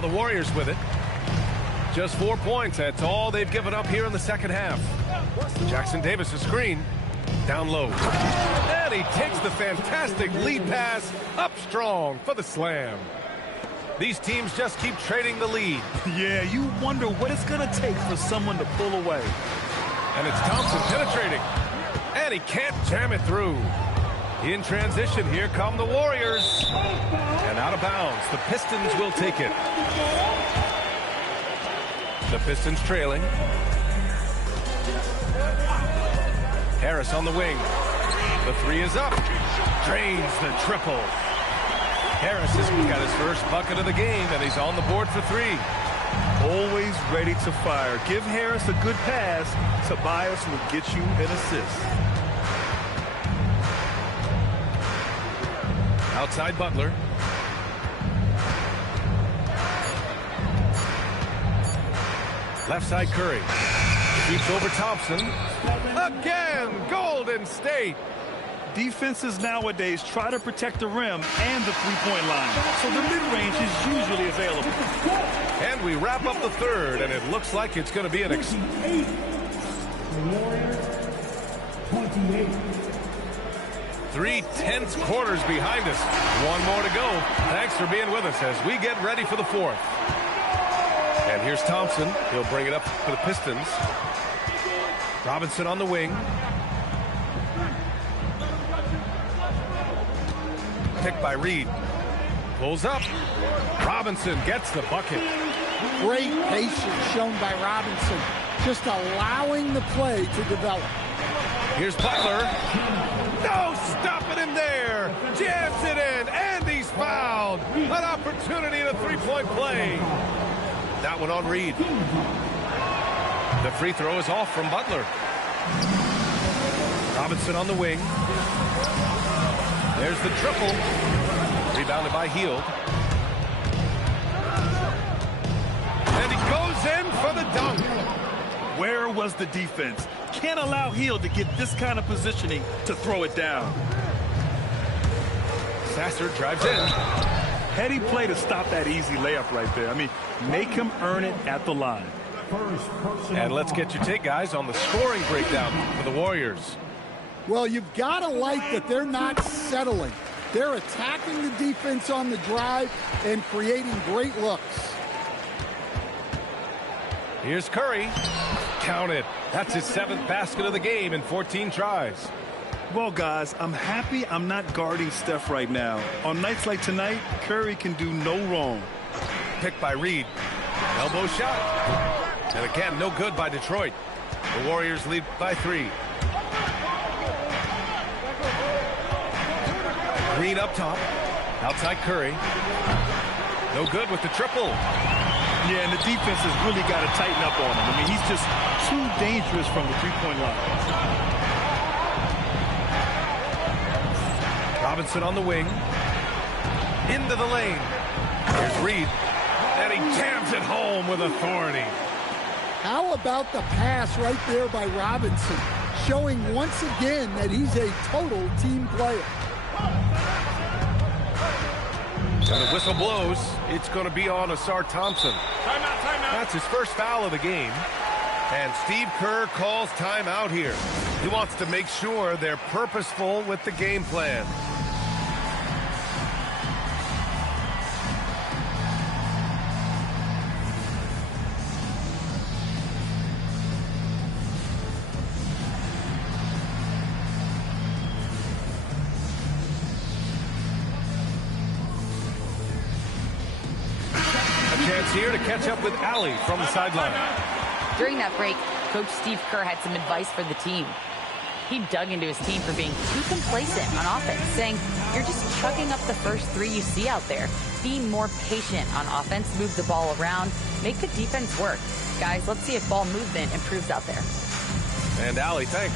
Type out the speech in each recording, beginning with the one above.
Now the Warriors with it. Just 4 points. That's all they've given up here in the second half. Jackson Davis, a screen. Down low. And he takes the fantastic lead pass up strong for the slam. These teams just keep trading the lead. Yeah, you wonder what it's going to take for someone to pull away. And it's Thompson penetrating. And he can't jam it through. In transition, here come the Warriors. And out of bounds, the Pistons will take it. The Pistons trailing. Harris on the wing. The three is up. Drains the triple. Harris has got his first bucket of the game, and he's on the board for three. Always ready to fire. Give Harris a good pass. Tobias will get you an assist. Outside Butler. Left side Curry. Keeps over Thompson. Again, Golden State. Defenses nowadays try to protect the rim and the three-point line, so the mid-range is usually available. And we wrap up the third, and it looks like it's going to be an 3 tense quarters behind us. One more to go. Thanks for being with us as we get ready for the fourth. And here's Thompson. He'll bring it up for the Pistons. Robinson on the wing. Picked by Reed. Pulls up. Robinson gets the bucket. Great patience shown by Robinson. Just allowing the play to develop. Here's Butler. No stopping him there. Jams it in, and he's fouled. An opportunity in a three-point play. That one on Reed. The free throw is off from Butler. Robinson on the wing. There's the triple. Rebounded by Hield. And he goes in for the dunk. Where was the defense? Can't allow Hield to get this kind of positioning to throw it down. Sasser drives in. Heady play to stop that easy layup right there. I mean, make him earn it at the line. And let's get your take, guys, on the scoring breakdown for the Warriors. Well, you've got to like that they're not settling. They're attacking the defense on the drive and creating great looks. Here's Curry. Count it. That's his 7th basket of the game in 14 tries. Well, guys, I'm happy I'm not guarding Steph right now. On nights like tonight, Curry can do no wrong. Picked by Reed. Elbow shot. And again, no good by Detroit. The Warriors lead by 3. Green up top. Outside Curry. No good with the triple. Yeah, and the defense has really got to tighten up on him. I mean, he's just too dangerous from the three-point line. Robinson on the wing. Into the lane. Here's Reed. And he jams it home with authority. How about the pass right there by Robinson, showing once again that he's a total team player. And the whistle blows. It's going to be on Asar Thompson. Timeout, timeout. That's his first foul of the game. And Steve Kerr calls timeout here. He wants to make sure they're purposeful with the game plan. Chance here to catch up with Allie from the sideline. During that break, Coach Steve Kerr had some advice for the team. He dug into his team for being too complacent on offense, saying, you're just chucking up the first 3 you see out there. Be more patient on offense, move the ball around, make the defense work. Guys, let's see if ball movement improves out there. And Allie, thanks.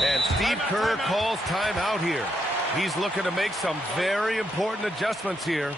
And Steve Kerr calls timeout here. He's looking to make some very important adjustments here.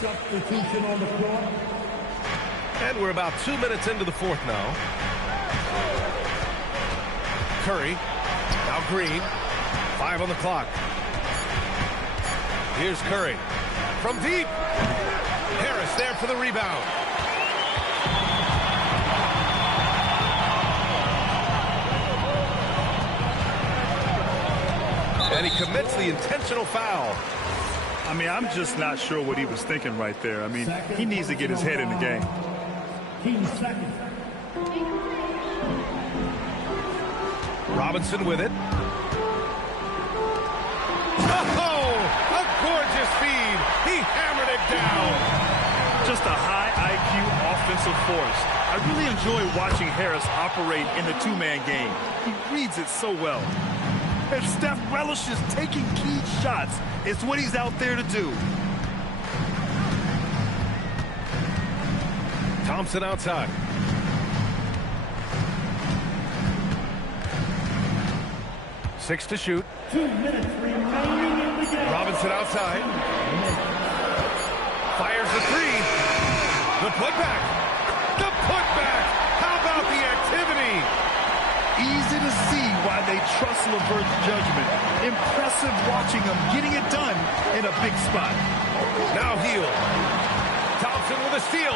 Substitution on the floor. And we're about 2 minutes into the fourth now. Curry. Now Green. 5 on the clock. Here's Curry. From deep. Harris there for the rebound. And he commits the intentional foul. I mean, I'm just not sure what he was thinking right there. I mean, he needs to get his head in the game. Robinson with it. Oh, a gorgeous feed. He hammered it down. Just a high IQ offensive force. I really enjoy watching Harris operate in the two-man game. He reads it so well. And Steph relishes taking key shots. It's what he's out there to do. Thompson outside. Six to shoot. 2 minutes remaining in the game. Robinson outside. Fires the three. The putback. The putback. How about the activity? Easy to see why they trust LeVert's judgment. Impressive watching him getting it done in a big spot. Now Hill. Thompson with a steal.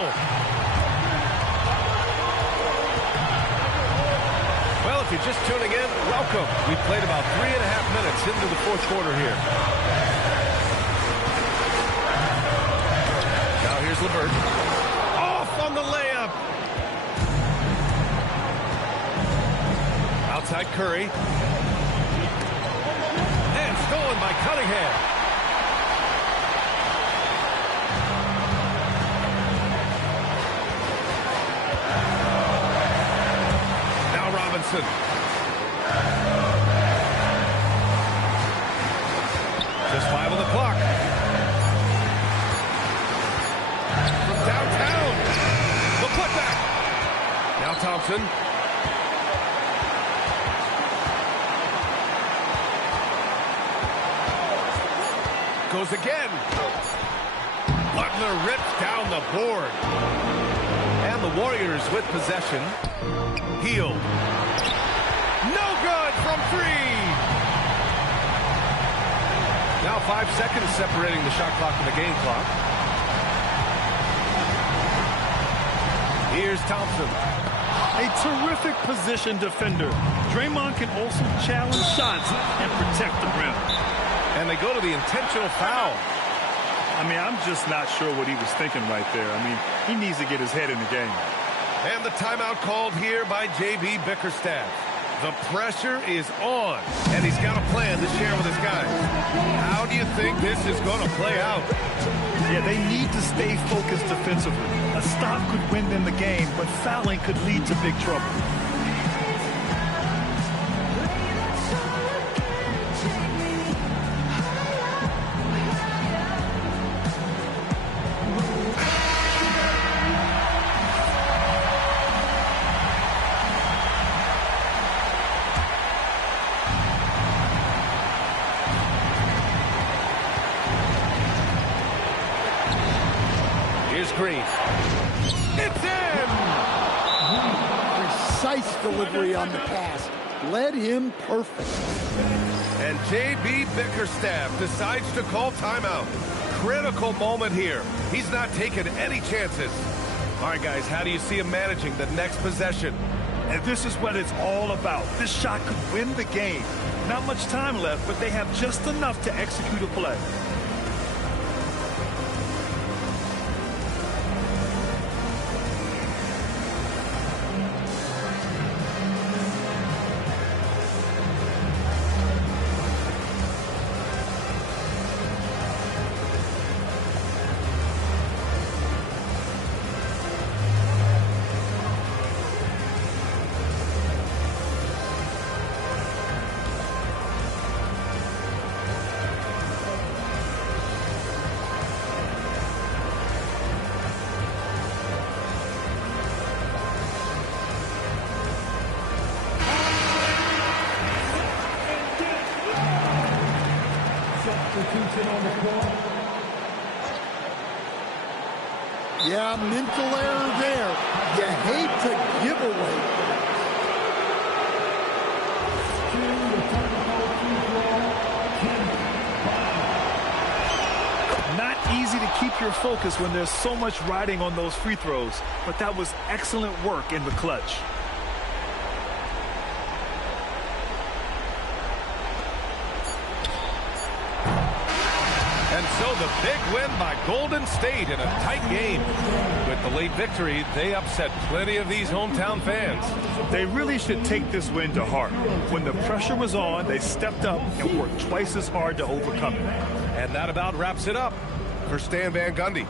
Well, if you're just tuning in, welcome. We played about 3.5 minutes into the fourth quarter here. Now here's LeVert. Off on the layup. Outside Curry. And stolen by Cunningham. Now Robinson. Just 5 on the clock. From downtown. The putback. Now Thompson. Goes again. Butler rips down the board. And the Warriors with possession. Hill. No good from 3. Now 5 seconds separating the shot clock and the game clock. Here's Thompson. A terrific position defender. Draymond can also challenge shots and protect the rim. And they go to the intentional foul. I mean, I'm just not sure what he was thinking right there. I mean, he needs to get his head in the game. And the timeout called here by J.B. Bickerstaff. The pressure is on, and he's got a plan to share with his guys. How do you think this is going to play out? Yeah, they need to stay focused defensively. A stop could win them the game, but fouling could lead to big trouble. Green. It's in! Precise delivery on the pass. Led him perfect. And J.B. Bickerstaff decides to call timeout. Critical moment here. He's not taking any chances. All right, guys, how do you see him managing the next possession? And this is what it's all about. This shot could win the game. Not much time left, but they have just enough to execute a play. substitution on the floor. Yeah, mental error there. You hate to give away. Not easy to keep your focus when there's so much riding on those free throws, but that was excellent work in the clutch. And so the big win by Golden State in a tight game. With the late victory, they upset plenty of these hometown fans. They really should take this win to heart. When the pressure was on, they stepped up and worked twice as hard to overcome it. And that about wraps it up for Stan Van Gundy.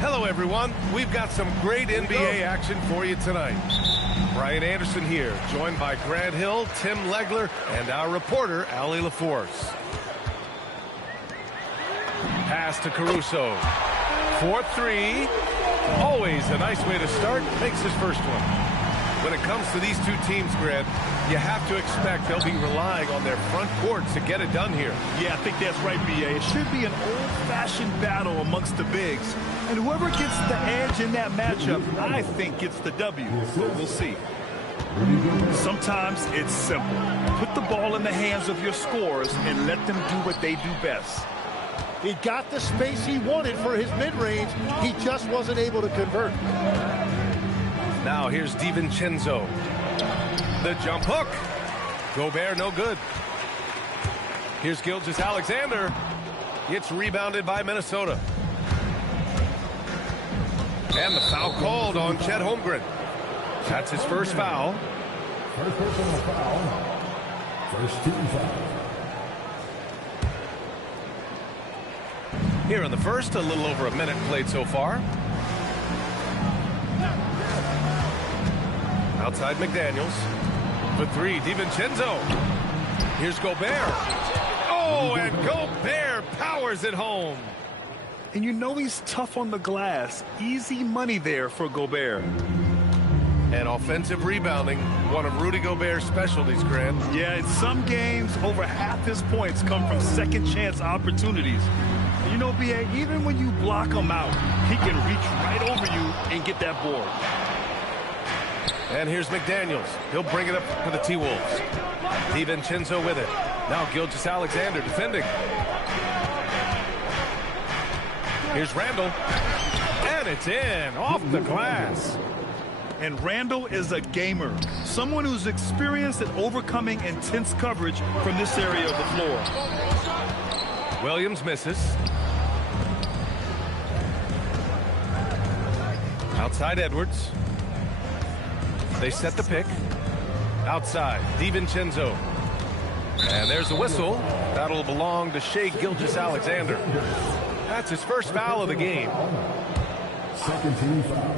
Hello, everyone. We've got some great NBA action for you tonight. Brian Anderson here, joined by Grant Hill, Tim Legler, and our reporter, Allie LaForce. Pass to Caruso. 4-3. Always a nice way to start. Makes his first one. When it comes to these two teams, Grant, you have to expect they'll be relying on their front courts to get it done here. Yeah, I think that's right, B.A. It should be an old-fashioned battle amongst the bigs. And whoever gets the edge in that matchup, I think gets the W. But we'll see. Sometimes it's simple. Put the ball in the hands of your scorers and let them do what they do best. He got the space he wanted for his mid-range. He just wasn't able to convert. Now here's DiVincenzo. The jump hook. Gobert no good. Here's Gilgeous-Alexander. It's rebounded by Minnesota. And the foul called on Chet Holmgren. That's his first foul. First personal foul. First team foul. Here in the first, a little over a minute played so far. Outside McDaniels. For three, DiVincenzo. Here's Gobert. Oh, and Gobert powers it home. And you know he's tough on the glass. Easy money there for Gobert. And offensive rebounding, one of Rudy Gobert's specialties, Grant. Yeah, in some games, over half his points come from second-chance opportunities. You know, B.A., even when you block him out, he can reach right over you and get that board. And here's McDaniels. He'll bring it up for the T-Wolves. DiVincenzo with it. Now Gilgeous-Alexander defending. Here's Randall. And it's in, off the glass. And Randall is a gamer, someone who's experienced at overcoming intense coverage from this area of the floor. Williams misses. Outside Edwards. They set the pick. Outside, DiVincenzo. And there's the whistle. That'll belong to Shai Gilgeous-Alexander. That's his first foul of the game. Second team foul.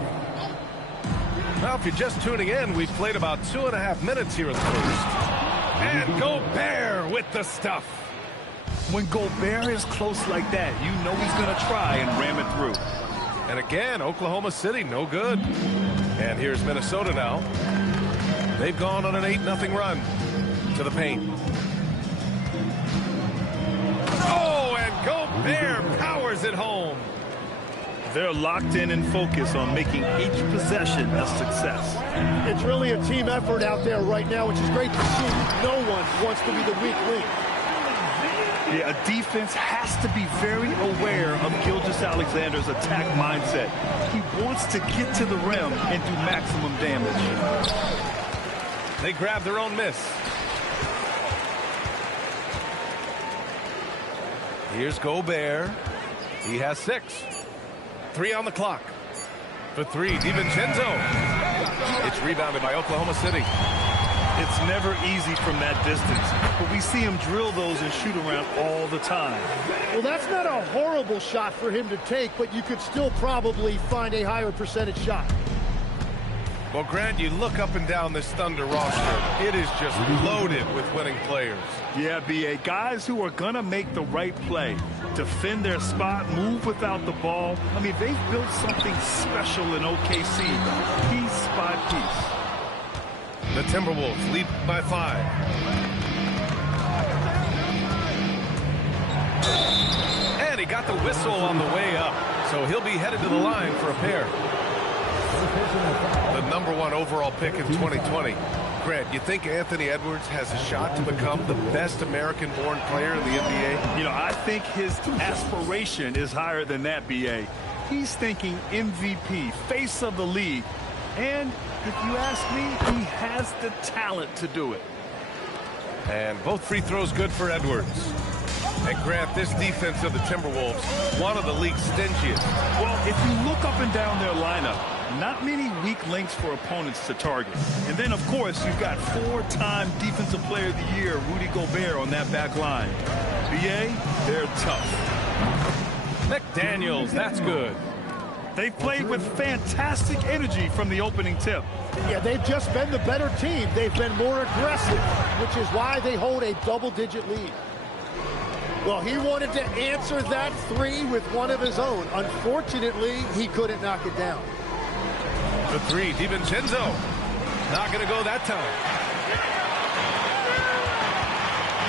Now, if you're just tuning in, we've played about 2.5 minutes here in the first. And Gobert with the stuff. When Gobert is close like that, you know he's going to try and ram it through. And again, Oklahoma City, no good. And here's Minnesota now. They've gone on an 8-0 run to the paint. Oh, and Gobert powers it home. They're locked in and focused on making each possession a success. It's really a team effort out there right now, which is great to see. No one wants to be the weak link. Yeah, a defense has to be very aware of Gilgeous-Alexander's attack mindset. He wants to get to the rim and do maximum damage. They grab their own miss. Here's Gobert. He has 6. 3 on the clock. For 3, DiVincenzo. It's rebounded by Oklahoma City. It's never easy from that distance, but we see him drill those and shoot around all the time. Well, that's not a horrible shot for him to take, but you could still probably find a higher percentage shot. Well, Grant, you look up and down this Thunder roster. It is just loaded with winning players. Yeah, B.A. Guys who are going to make the right play, defend their spot, move without the ball. I mean, they've built something special in OKC, piece by piece. The Timberwolves lead by 5. And he got the whistle on the way up, so he'll be headed to the line for a pair. The #1 overall pick in 2020. Grant, you think Anthony Edwards has a shot to become the best American-born player in the NBA? You know, I think his aspiration is higher than that, B.A. He's thinking MVP, face of the league. And if you ask me, he has the talent to do it. And both free throws good for Edwards. And Grant, this defense of the Timberwolves, one of the league's stingiest. Well, if you look up and down their lineup, not many weak links for opponents to target. And then, of course, you've got 4-time Defensive Player of the Year, Rudy Gobert, on that back line. B.A., they're tough. McDaniels, that's good. They've played with fantastic energy from the opening tip. Yeah, they've just been the better team. They've been more aggressive, which is why they hold a double-digit lead. Well, he wanted to answer that 3 with one of his own. Unfortunately, he couldn't knock it down. The 3, DiVincenzo. Not going to go that time.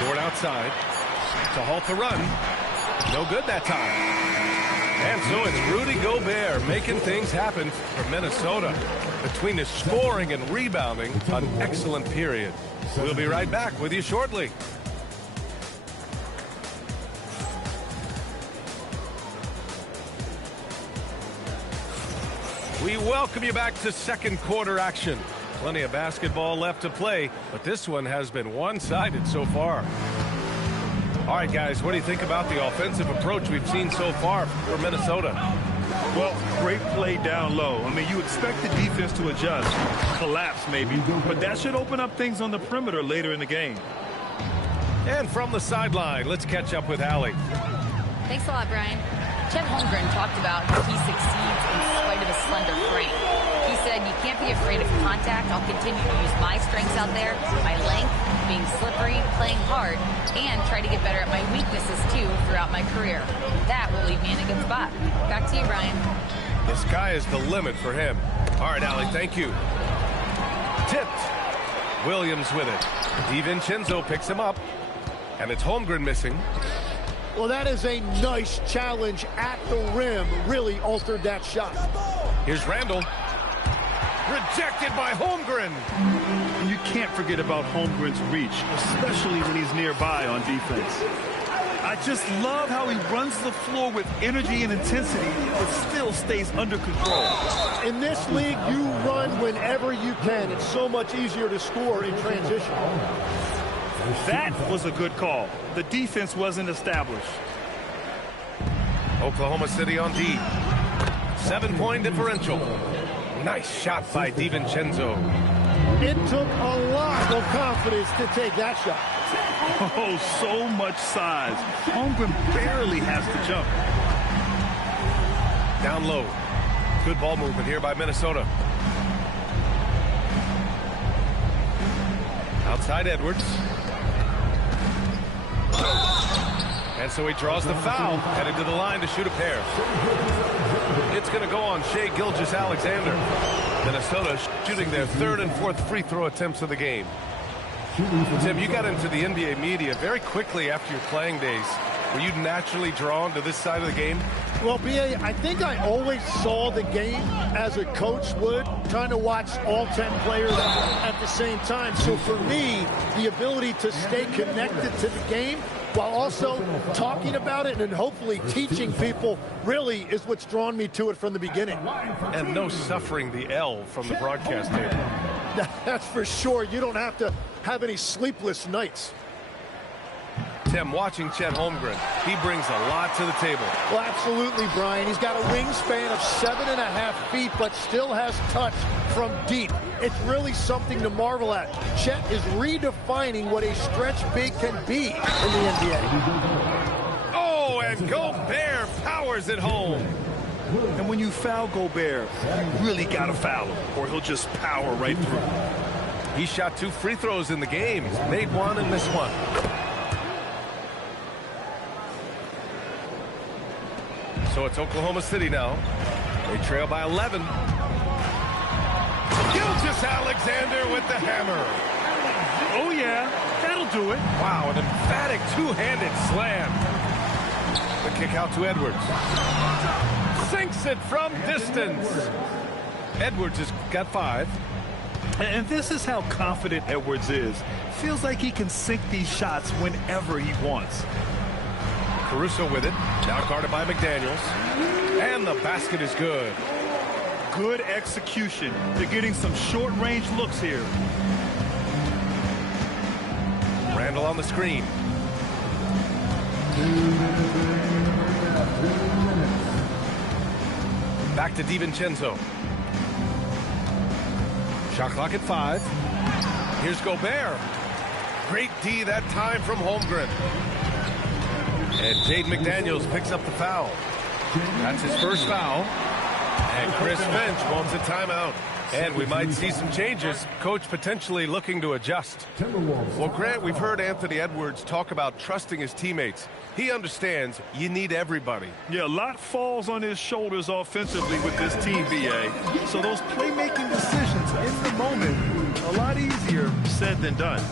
Dort outside to halt the run. No good that time. And so it's Rudy Gobert making things happen for Minnesota. Between the scoring and rebounding, an excellent period. We'll be right back with you shortly. We welcome you back to second quarter action. Plenty of basketball left to play, but this one has been one-sided so far. All right, guys, what do you think about the offensive approach we've seen so far for Minnesota? Well, great play down low. I mean, you expect the defense to adjust, collapse maybe, but that should open up things on the perimeter later in the game. And from the sideline, let's catch up with Allie. Thanks a lot, Brian. Chet Holmgren talked about how he succeeds in spite of a slender frame. He said, you can't be afraid of contact. I'll continue to use my strengths out there, my length, being slippery, playing hard, and try to get better at my weaknesses, too, throughout my career. That will leave me in a good spot. Back to you, Brian. The sky is the limit for him. All right, Allie, thank you. Tipped. Williams with it. DiVincenzo picks him up, and it's Holmgren missing. Well, that is a nice challenge at the rim. Really altered that shot. Here's Randall. Rejected by Holmgren. And you can't forget about Holmgren's reach, especially when he's nearby on defense. I just love how he runs the floor with energy and intensity, but still stays under control. In this league, you run whenever you can. It's so much easier to score in transition. That was a good call. The defense wasn't established. Oklahoma City on D. 7-point differential. Nice shot by DiVincenzo. It took a lot of confidence to take that shot. Oh, so much size. Holmgren barely has to jump. Down low. Good ball movement here by Minnesota. Outside Edwards. And so he draws the foul, headed to the line to shoot a pair. It's going to go on Shai Gilgeous-Alexander. Minnesota shooting their third and fourth free throw attempts of the game. Tim, you got into the NBA media very quickly after your playing days. Were you naturally drawn to this side of the game? Well, B.A., I think I always saw the game as a coach would, trying to watch all 10 players at the same time. So for me, the ability to stay connected to the game while also talking about it and hopefully teaching people really is what's drawn me to it from the beginning. And no suffering the L from the broadcast table. That's for sure. You don't have to have any sleepless nights. Tim, watching Chet Holmgren, he brings a lot to the table. Well, absolutely, Brian. He's got a wingspan of 7.5 feet, but still has touch from deep. It's really something to marvel at. Chet is redefining what a stretch big can be in the NBA. Oh, and Gobert powers it home. And when you foul Gobert, you really got to foul him, or he'll just power right through. He shot 2 free throws in the game. He's made 1 and missed 1. So it's Oklahoma City now. They trail by 11. Gilgeous-Alexander with the hammer. Oh, yeah, that'll do it. Wow, an emphatic two-handed slam. The kick out to Edwards. Sinks it from distance. Edwards has got 5. And this is how confident Edwards is. Feels like he can sink these shots whenever he wants. Caruso with it. Now guarded by McDaniels. And the basket is good. Good execution. They're getting some short-range looks here. Randall on the screen. Back to DiVincenzo. Shot clock at 5. Here's Gobert. Great D that time from Holmgren. And Jaden McDaniels picks up the foul. That's his first foul. And Chris Finch wants a timeout. And we might see some changes. Coach potentially looking to adjust. Well, Grant, we've heard Anthony Edwards talk about trusting his teammates. He understands you need everybody. Yeah, a lot falls on his shoulders offensively with this team, BA. So those playmaking decisions in the moment, a lot easier said than done.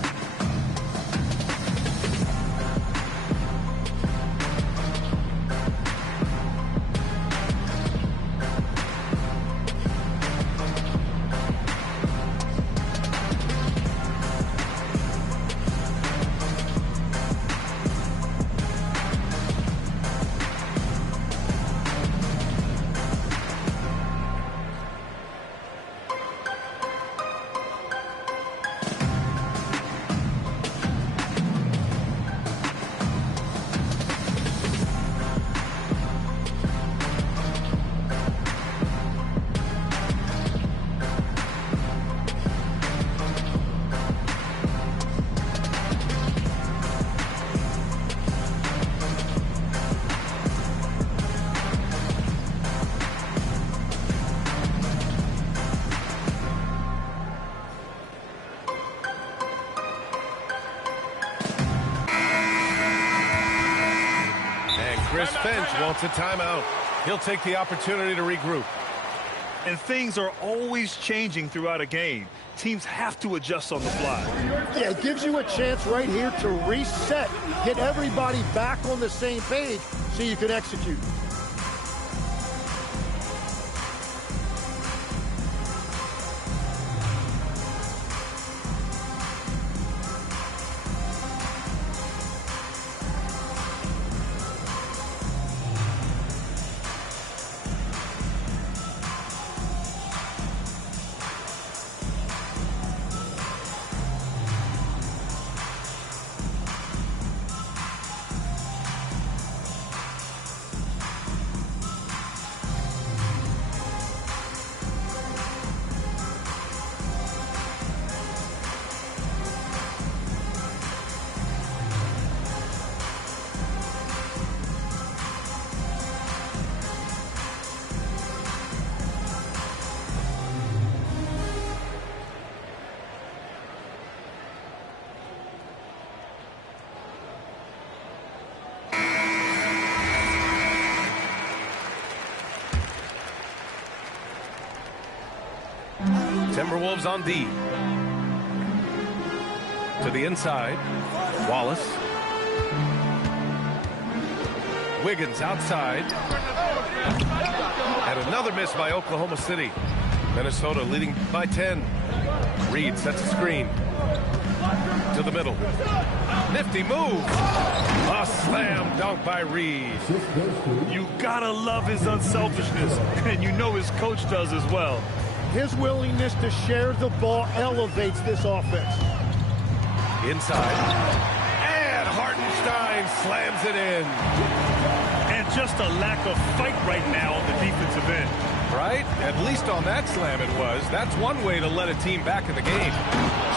Chris Finch wants a timeout. He'll take the opportunity to regroup. And things are always changing throughout a game. Teams have to adjust on the fly. Yeah, it gives you a chance right here to reset, get everybody back on the same page so you can execute. Timberwolves on D. To the inside. Wallace. Wiggins outside. And another miss by Oklahoma City. Minnesota leading by 10. Reed sets a screen. To the middle. Nifty move. A slam dunk by Reed. You gotta love his unselfishness, and you know his coach does as well. His willingness to share the ball elevates this offense. Inside. And Hartenstein slams it in. And just a lack of fight right now on the defensive end. Right? At least on that slam it was. That's one way to let a team back in the game.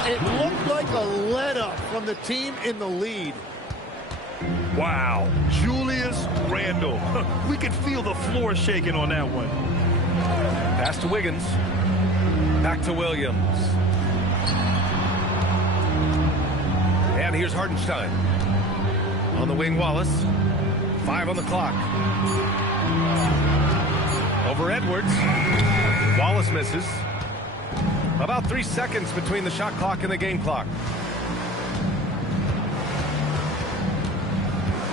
It looked like a let-up from the team in the lead. Wow. Julius Randle. We could feel the floor shaking on that one. Pass to Wiggins. Back to Williams. And here's Hartenstein. On the wing, Wallace. 5 on the clock. Over Edwards. Wallace misses. About 3 seconds between the shot clock and the game clock.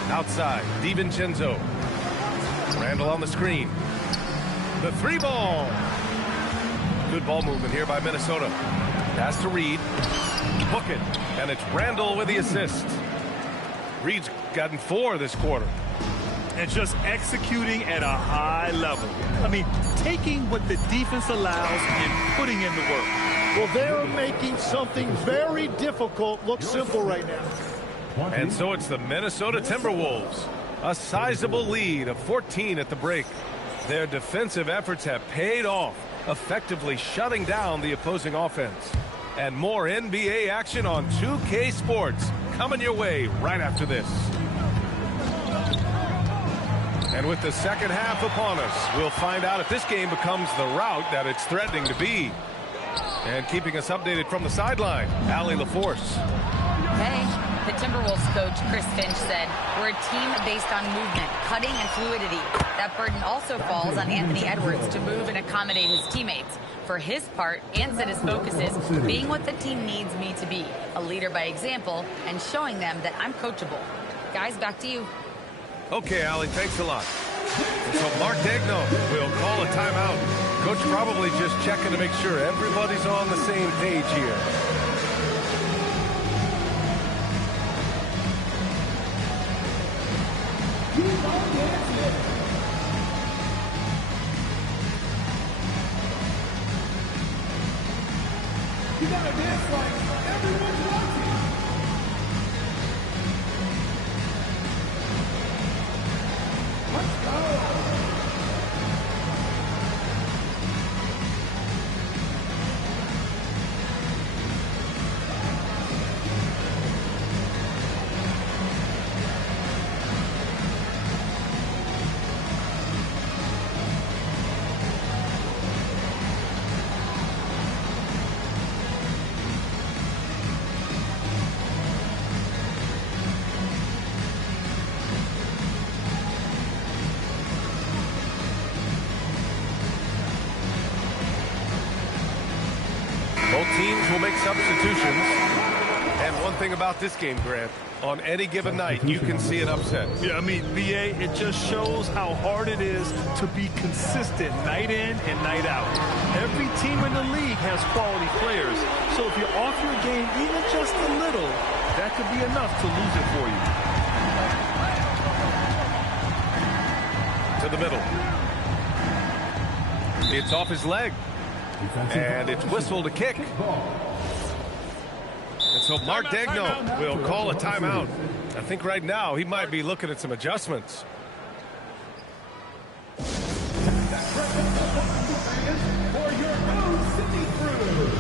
Outside, DiVincenzo. Randle on the screen. The 3 ball. Good ball movement here by Minnesota. Pass to Reed. Book it. And it's Randle with the assist. Reed's gotten 4 this quarter. And just executing at a high level. I mean, taking what the defense allows and putting in the work. Well, they're making something very difficult look simple right now. And so it's the Minnesota Timberwolves. A sizable lead of 14 at the break. Their defensive efforts have paid off, effectively shutting down the opposing offense. And more NBA action on 2K Sports coming your way right after this. And with the second half upon us, we'll find out if this game becomes the route that it's threatening to be. And keeping us updated from the sideline, Allie LaForce. Hey, the Timberwolves coach, Chris Finch, said, we're a team based on movement, cutting, and fluidity. That burden also falls on Anthony Edwards to move and accommodate his teammates. For his part, Ant said his focus is being what the team needs me to be, a leader by example, and showing them that I'm coachable. Guys, back to you. Okay, Allie, thanks a lot. So Mark Degno will call a timeout. Coach probably just checking to make sure everybody's on the same page here. You gotta dance like everyone's watching. Let's go. Both teams will make substitutions. And one thing about this game, Grant, on any given night, you can see an upset. Yeah, I mean, BA, it just shows how hard it is to be consistent night in and night out. Every team in the league has quality players. So if you're off your game even just a little, that could be enough to lose it for you. To the middle. It's off his leg. And it's whistled a kick. And so Mark Degno will call a timeout. I think right now he might be looking at some adjustments. For your own Sydney crew.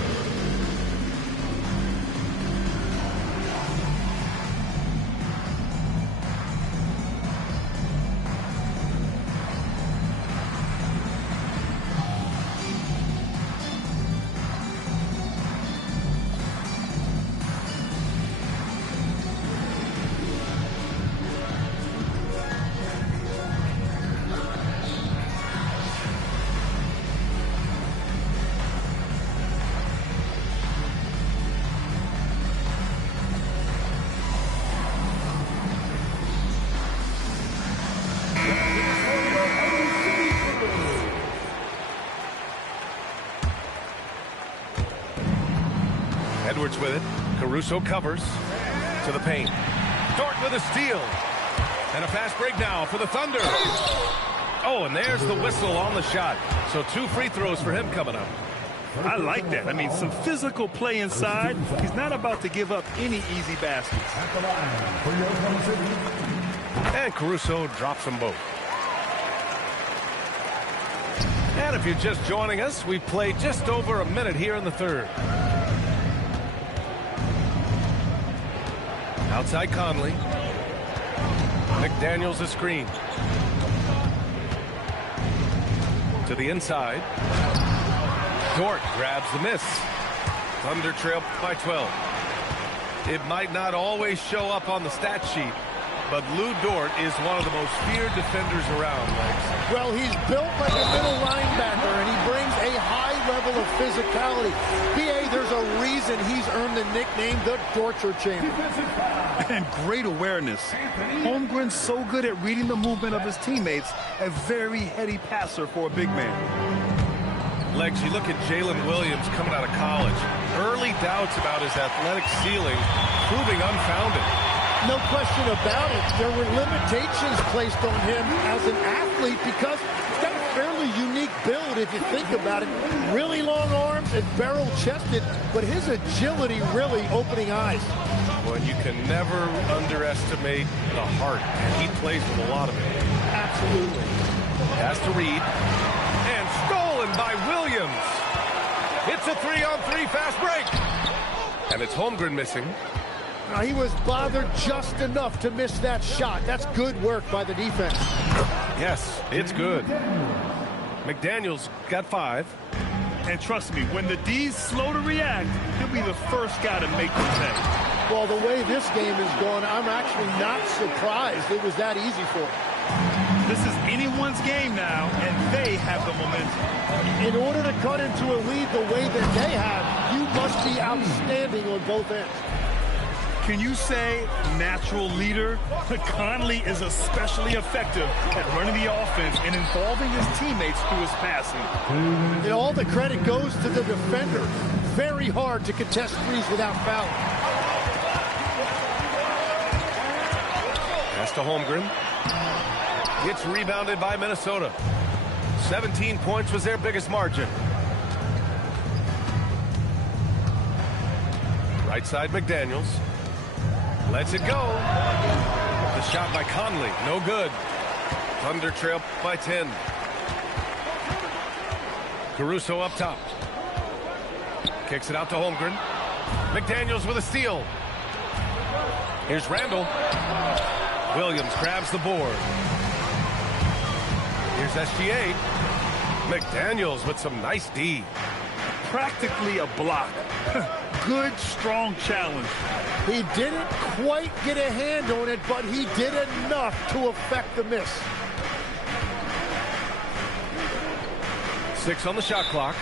Roberts with it. Caruso covers to the paint. Dort with a steal. And a fast break now for the Thunder. Oh, and there's the whistle on the shot. So 2 free throws for him coming up. I like that. I mean, some physical play inside. He's not about to give up any easy baskets. And Caruso drops them both. And if you're just joining us, we've played just over a minute here in the third. Outside Conley. McDaniels a screen. To the inside. Dort grabs the miss. Thunder trail by 12. It might not always show up on the stat sheet, but Lou Dort is one of the most feared defenders around, Legs. Well, he's built like a middle linebacker, and he brings a high level of physicality. B.A., there's a reason he's earned the nickname the Torture Chamber. And great awareness. Holmgren's so good at reading the movement of his teammates, a very heady passer for a big man. Legs, you look at Jalen Williams coming out of college. Early doubts about his athletic ceiling proving unfounded. No question about it. There were limitations placed on him as an athlete because he's got a fairly unique build if you think about it. Really long arms and barrel-chested, but his agility really opening eyes. Well, you can never underestimate the heart, and he plays with a lot of it. Absolutely. Has to Reed. And stolen by Williams. It's a 3-on-3 fast break. And it's Holmgren missing. He was bothered just enough to miss that shot. That's good work by the defense. Yes, it's good. McDaniels got 5. And trust me, when the D's slow to react, he'll be the first guy to make the pay. Well, the way this game is going, I'm actually not surprised it was that easy for him. This is anyone's game now, and they have the momentum. In order to cut into a lead the way that they have, you must be outstanding on both ends. Can you say natural leader? Conley is especially effective at running the offense and involving his teammates through his passing. And all the credit goes to the defender. Very hard to contest threes without fouling. Pass to Holmgren. Gets rebounded by Minnesota. 17 points was their biggest margin. Right side McDaniels. Lets it go. The shot by Conley. No good. Thunder trail by 10. Caruso up top. Kicks it out to Holmgren. McDaniels with a steal. Here's Randall. Williams grabs the board. Here's SGA. McDaniels with some nice D. Practically a block. Good, strong challenge. He didn't quite get a hand on it, but he did enough to affect the miss. 6 on the shot clock.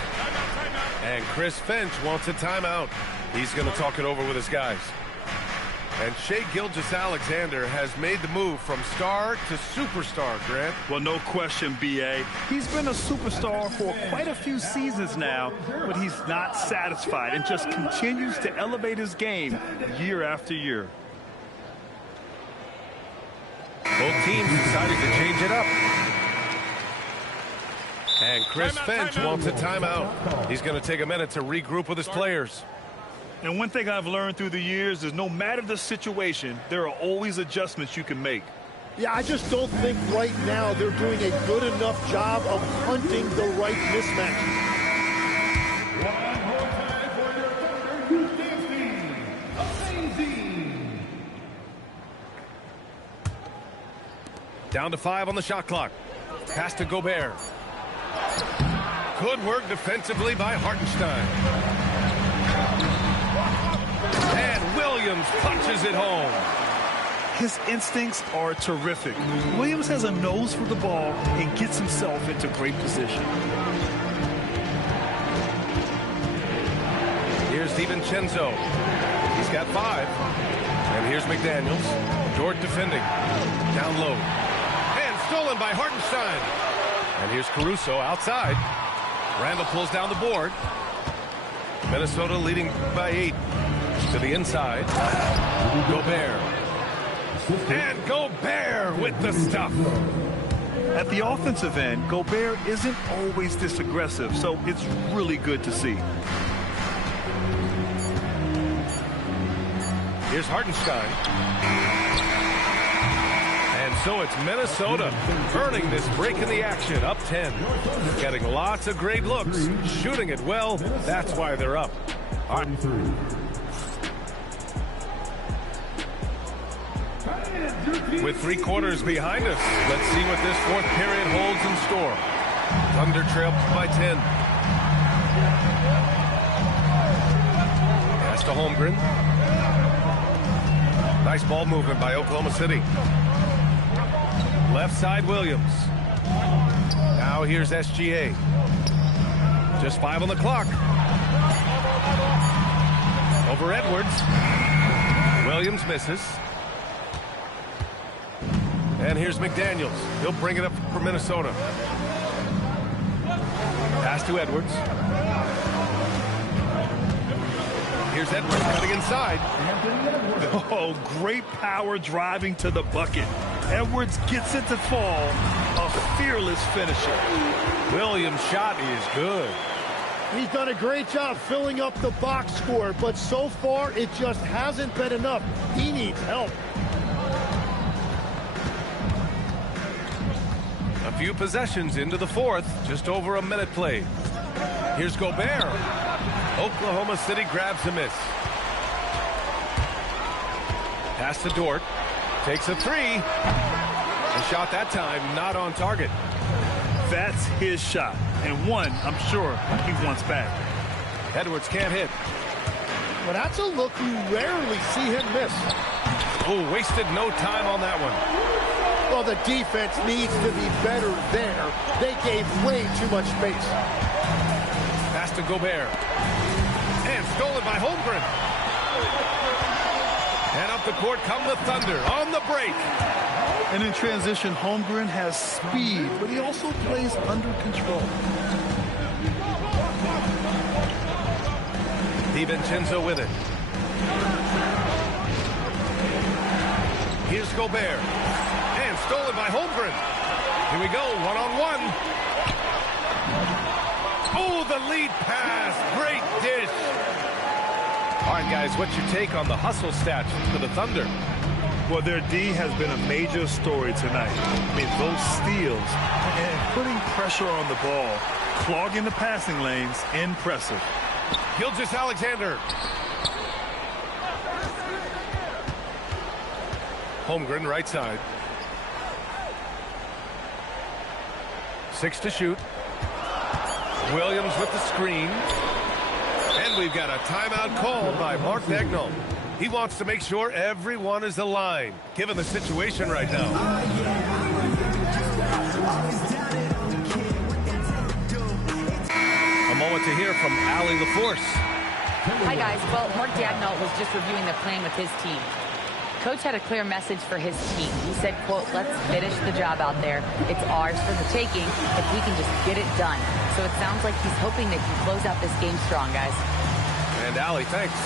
And Chris Finch wants a timeout. He's going to talk it over with his guys. And Shai Gilgeous-Alexander has made the move from star to superstar, Grant. Well, no question, B.A. He's been a superstar for quite a few seasons now, but he's not satisfied and just continues to elevate his game year after year. Both teams decided to change it up. And Chris Finch wants a timeout. He's going to take a minute to regroup with his players. And one thing I've learned through the years is no matter the situation, there are always adjustments you can make. Yeah, I just don't think right now they're doing a good enough job of hunting the right mismatch. Down to 5 on the shot clock. Pass to Gobert. Good work defensively by Hartenstein. And Williams punches it home. His instincts are terrific. Williams has a nose for the ball and gets himself into great position. Here's DiVincenzo. He's got 5. And here's McDaniels. Dort defending. Down low. And stolen by Hartenstein. And here's Caruso outside. Randall pulls down the board. Minnesota leading by 8. To the inside. Gobert. And Gobert with the stuff. At the offensive end, Gobert isn't always this aggressive, so it's really good to see. Here's Hartenstein. And so it's Minnesota earning this break in the action, up 10. Getting lots of great looks, shooting it well. That's why they're up. All right. With 3 quarters behind us, let's see what this 4th period holds in store. Thunder trail by 10. Pass to Holmgren. Nice ball movement by Oklahoma City. Left side, Williams. Now here's SGA. Just 5 on the clock. Over Edwards. Williams misses. And here's McDaniels. He'll bring it up for Minnesota. Pass to Edwards. Here's Edwards cutting inside. Oh, great power driving to the bucket. Edwards gets it to fall. A fearless finisher. Williams' shot is good. He's done a great job filling up the box score, but so far it just hasn't been enough. He needs help. A few possessions into the 4th, just over a minute played. Here's Gobert. Oklahoma City grabs a miss. Pass to Dort. Takes a 3. The shot that time not on target. That's his shot, and one I'm sure he wants back. Edwards can't hit. Well, that's a look you rarely see him miss. Oh, wasted no time on that one. Well, the defense needs to be better there. They gave way too much space. Pass to Gobert. And stolen by Holmgren. And up the court come the Thunder on the break. And in transition, Holmgren has speed, but he also plays under control. DiVincenzo with it. Here's Gobert. And stolen by Holmgren. Here we go, one-on-one. Oh, the lead pass. Great dish. All right, guys, what's your take on the hustle stats for the Thunder? Well, their D has been a major story tonight. I mean, those steals and putting pressure on the ball, clogging the passing lanes, impressive. Gilgeous-Alexander. Holmgren, right side. 6 to shoot. Williams with the screen. And we've got a timeout called by Mark Daigneault. He wants to make sure everyone is aligned, given the situation right now. A moment to hear from Allie LaForce. Hi, guys. Well, Mark Daigneault was just reviewing the plan with his team. Coach had a clear message for his team. He said, quote, let's finish the job out there. It's ours for the taking if we can just get it done. So it sounds like he's hoping they can close out this game strong, guys. And Allie, thanks.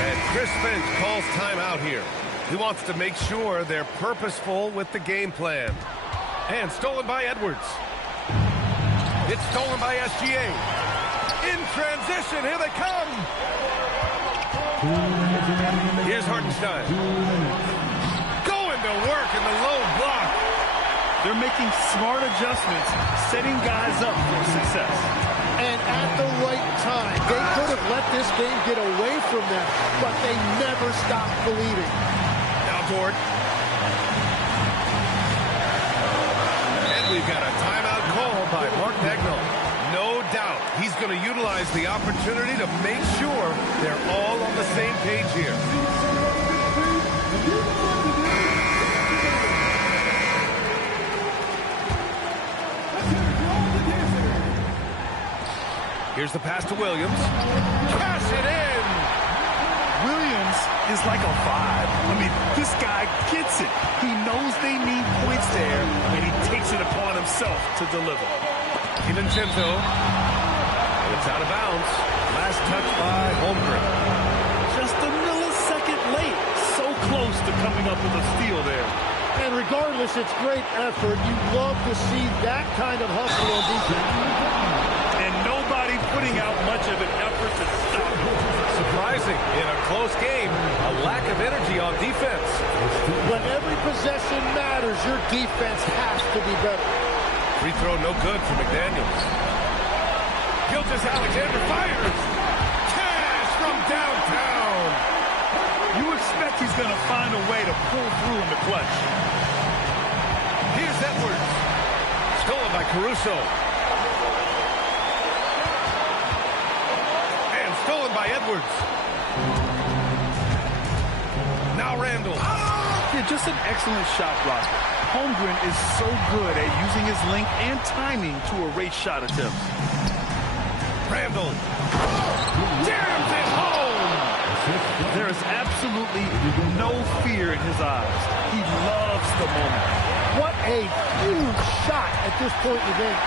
And Chris Finch calls timeout here. He wants to make sure they're purposeful with the game plan. And stolen by Edwards. It's stolen by SGA. In transition, here they come. Here's Hartenstein. Going to work in the low block. They're making smart adjustments, setting guys up for success. And at the right time, they could have let this game get away from them, but they never stopped believing. Now Dort. And we've got a timeout call by Mark Daigneault. No doubt he's going to utilize the opportunity to make sure they're all on the same page here. Here's the pass to Williams. Cash it in! Williams is like a 5. I mean, this guy gets it. He knows they need points there, and he takes it upon himself to deliver. DiVincenzo. It's out of bounds. Last touch by Holmgren. Just a close to coming up with a steal there. And regardless, it's great effort. You love to see that kind of hustle on defense. And nobody putting out much of an effort to stop him. Surprising in a close game, a lack of energy on defense. When every possession matters, your defense has to be better. Free throw no good for McDaniels. Gilgeous-Alexander fires. Cash from downtown. You expect he's going to find a way to pull through in the clutch. Here's Edwards. Stolen by Caruso. And stolen by Edwards. Now Randall. Yeah, just an excellent shot block. Holmgren is so good at using his length and timing to erase shot attempts. Randall. Jams it home. There is absolutely no fear in his eyes. He loves the moment. What a huge shot at this point in the game.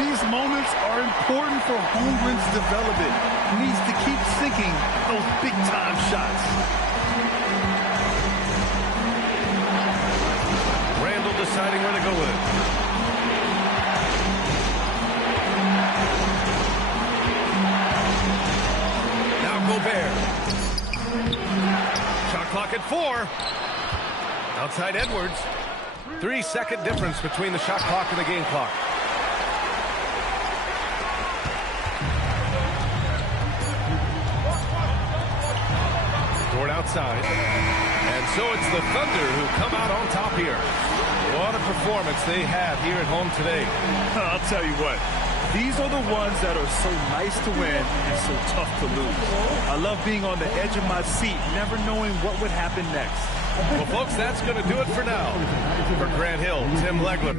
These moments are important for Holmgren's development. He needs to keep sinking those big-time shots. Randall deciding where to go with it. Now Gobert. Shot clock at 4. Outside Edwards. 3-second difference between the shot clock and the game clock. Dort outside. And so it's the Thunder who come out on top here. What a performance they have here at home today. I'll tell you what. These are the ones that are so nice to win and so tough to lose. I love being on the edge of my seat, never knowing what would happen next. Well, folks, that's going to do it for now. For Grant Hill, Tim Legler.